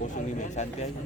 Langsung 2-0 santai aja.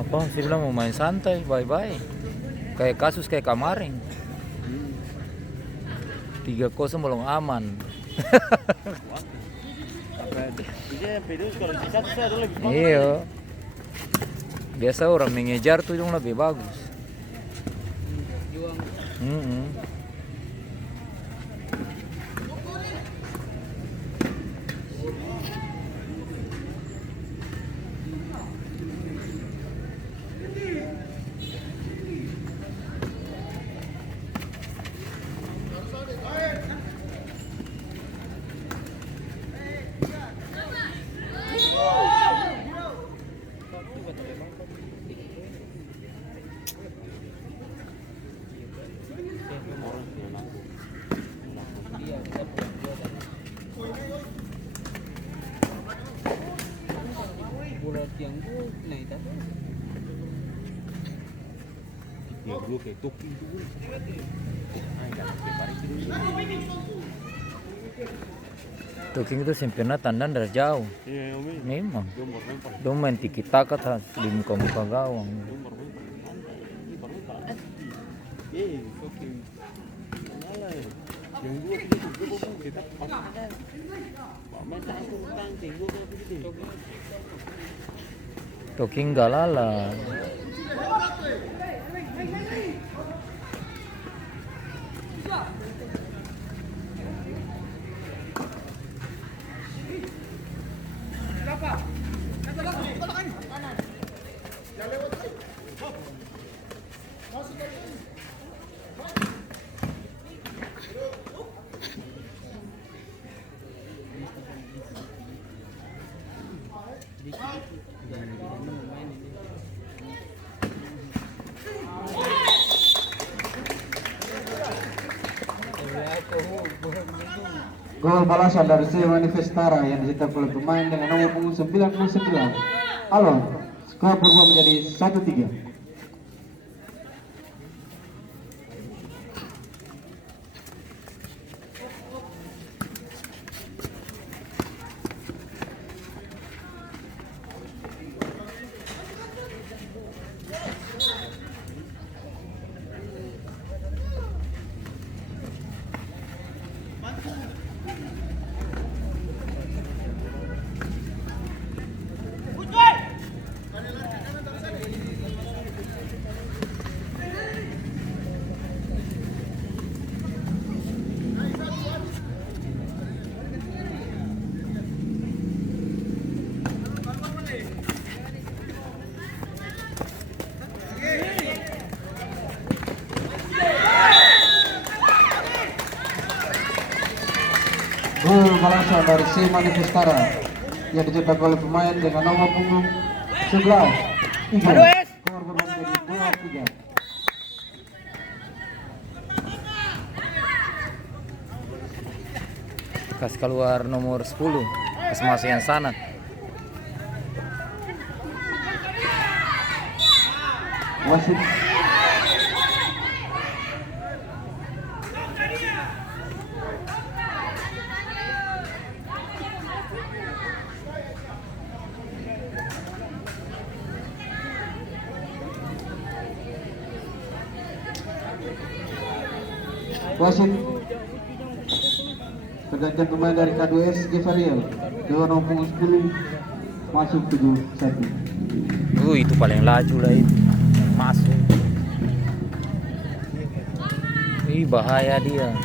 Apa sih bilang mau main santai, bye-bye. Kayak kasus kayak kemarin. 3-0 belum aman. Iya. Biasa orang mengejar tuh yang lebih bagus. Ya gue kayak toking tuh. Toking itu sempurna tandan dari jauh. Iya, Memang. Dia main tiki taka di muka-muka gawang. Toking gak lala. Gol balasan dari Sewa Manifestara yang dicetak oleh pemain dengan nomor punggung 99. Alon, skor berubah menjadi 1-3. Gol balasan dari Sewa Manifestara yang dicetak oleh pemain dengan nomor punggung 11. Skor berubah menjadi 2-3. Kas keluar nomor 10. Kasih yang sana. Wasit pergantian pemain dari K2S Gefariel dengan nomor punggung 10 masuk 7-1. Itu paling laju lah itu. Masuk. Bahaya dia.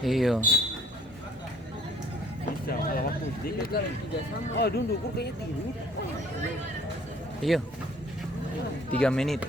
Iya. Bisa, kalau waktu sedikit. Oh, dulu kok kayaknya 3 menit. Iya. 3 menit.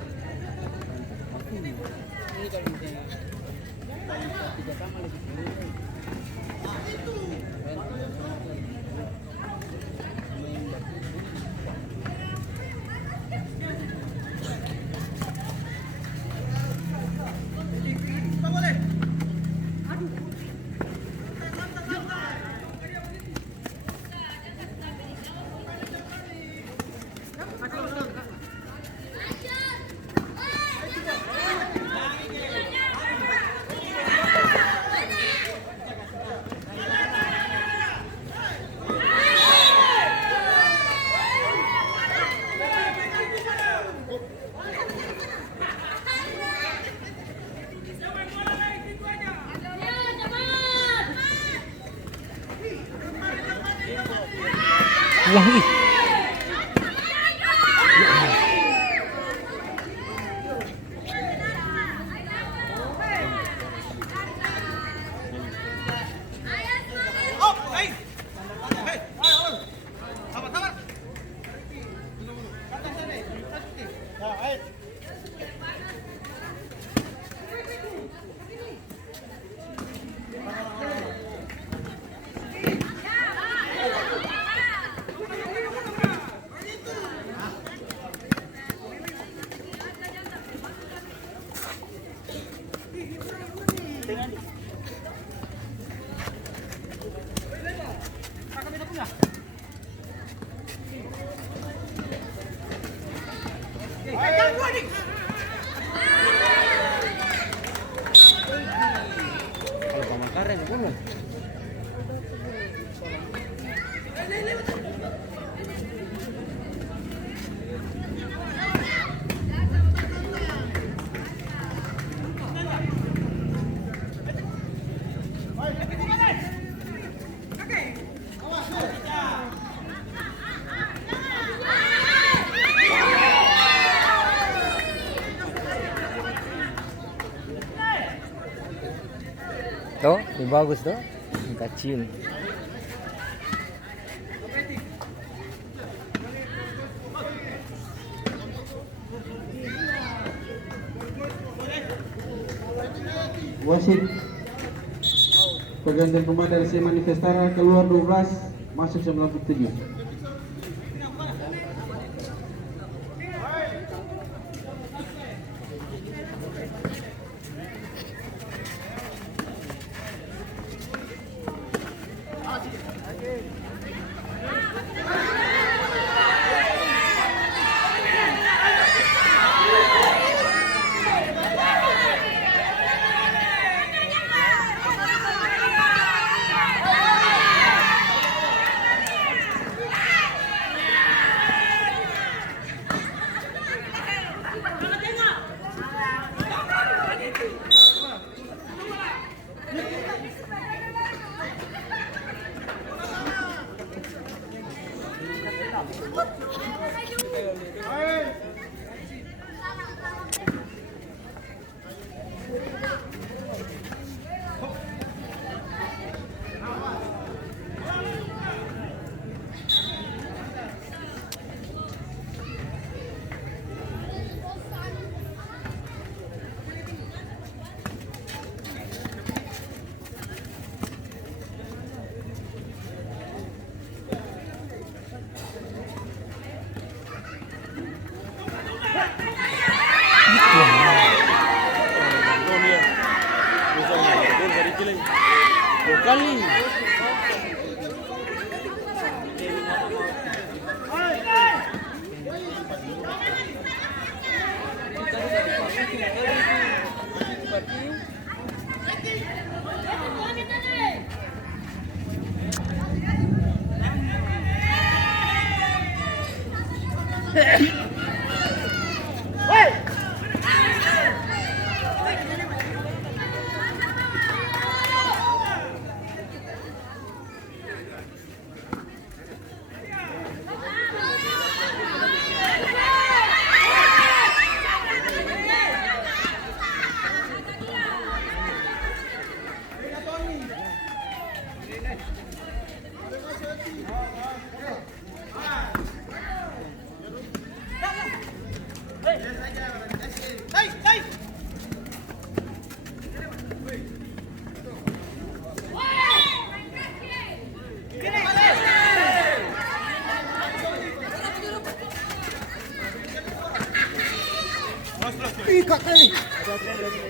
Wah, ih. Kalau pamakaran pun. Tuh, lebih bagus tuh. Yang kecil. Wasit pergantian pemain dari SMA Nivestara keluar 12, masuk 97. Kali.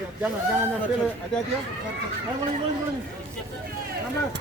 Jangan hati-hati ya. Mulai. 16.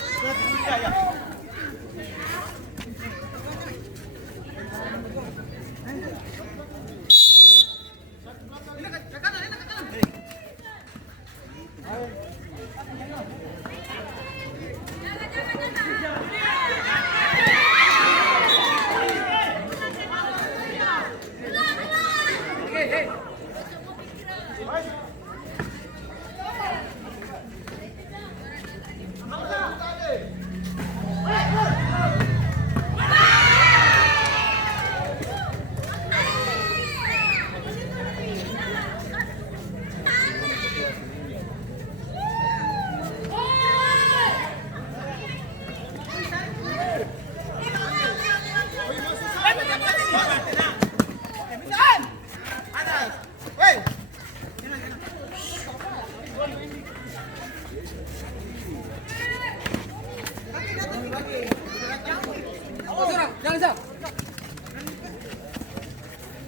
Ya.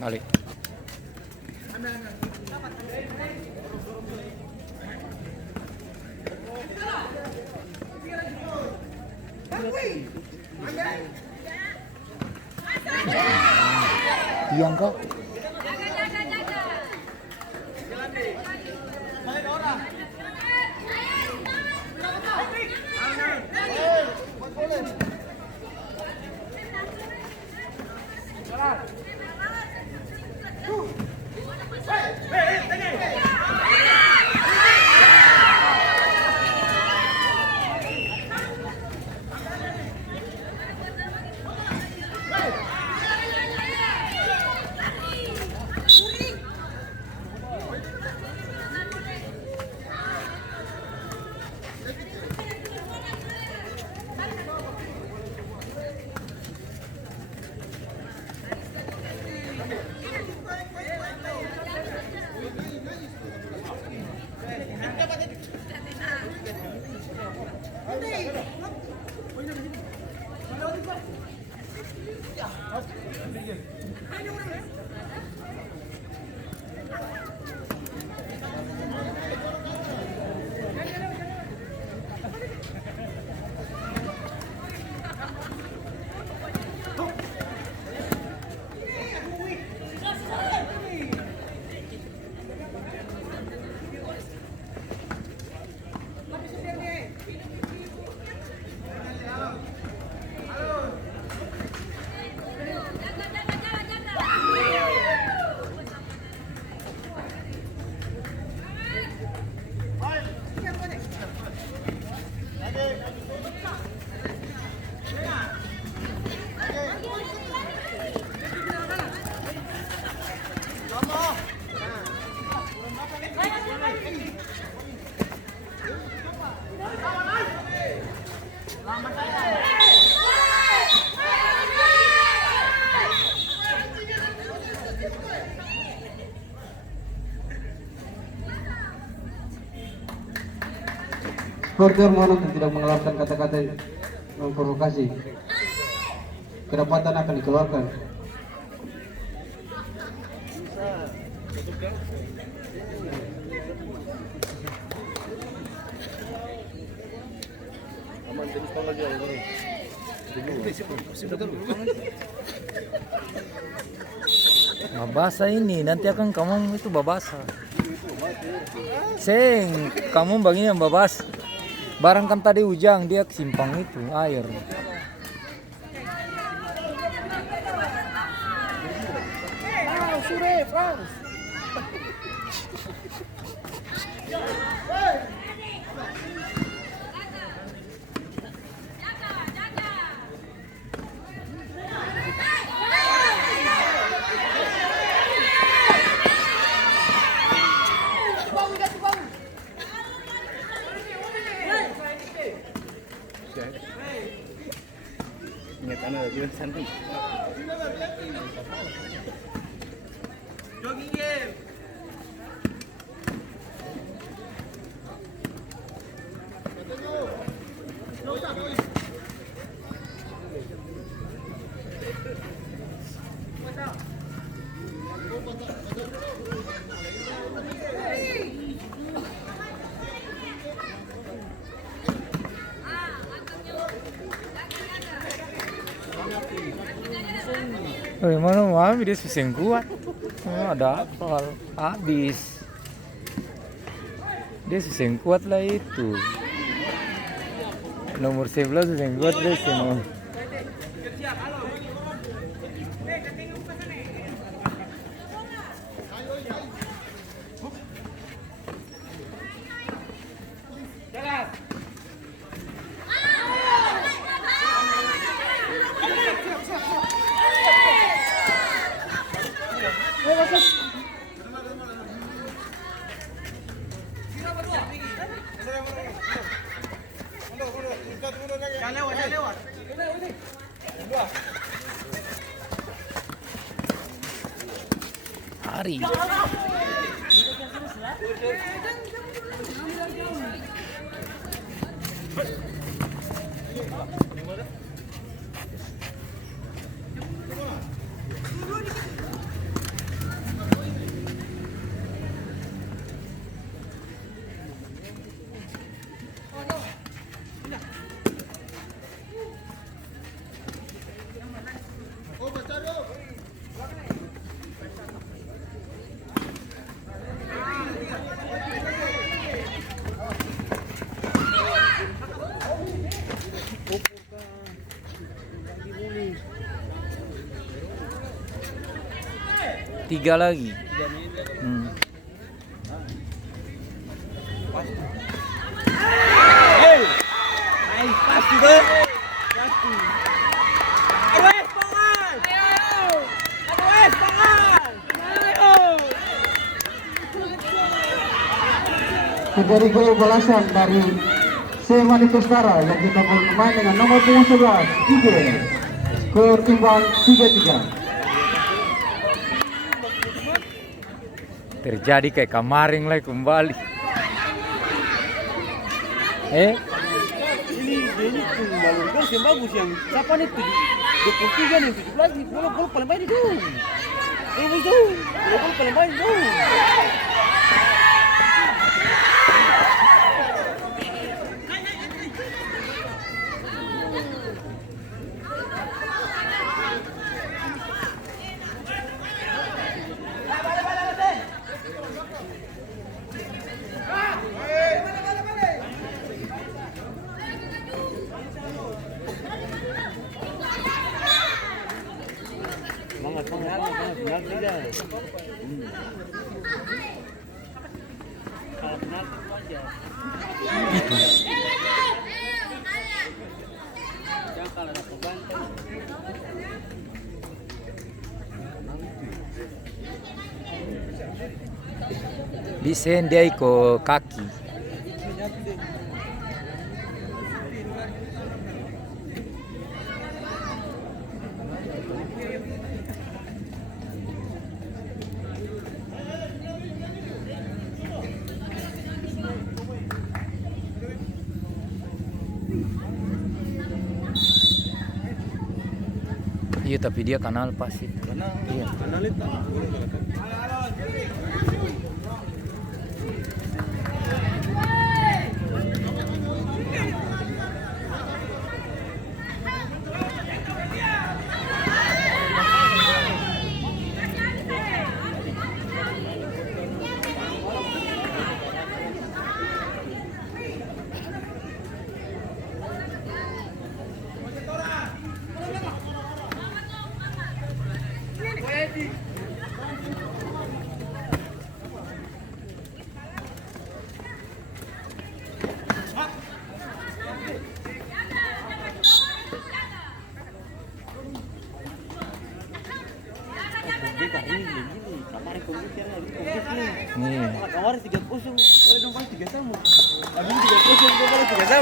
Balik. Yang kok? Supporter mohon untuk tidak mengeluarkan kata-kata memprovokasi. Kedapatan akan dikeluarkan. Babasa ini, nanti akan kamu itu babasa. Seng, kamu begini yang babas. Barang kan tadi ujang dia simpang itu air. Mana mami dia susah kuat. Oh, ada apa? Habis. Dia susah kuat lah itu. Nomor 11 susah kuat deh semua. Hari. Tiga lagi. Pasti deh. Pasti. Aduh, pangan. Aduh, pangan. Ayo. Terjadi gol balasan dari Semani Pestara yang ditabur pemain dengan nomor punggung 11 Ige. Skor imbang 3-3. Terjadi kayak kemarin lagi kembali. Ini tuh balon gol yang bagus yang siapa nih 23 nih 17 nih gol paling baik itu. Gol paling baik itu. Semangat final 3. Kalau final itu aja. Jangan kalau ada pembantu. Bisa dia ikut kaki. Iya, tapi dia kanal pasti. Iya. Kanal itu. Kemarin 3-0, kalau 3 sama. Habis 3-0, kemarin 3 sama.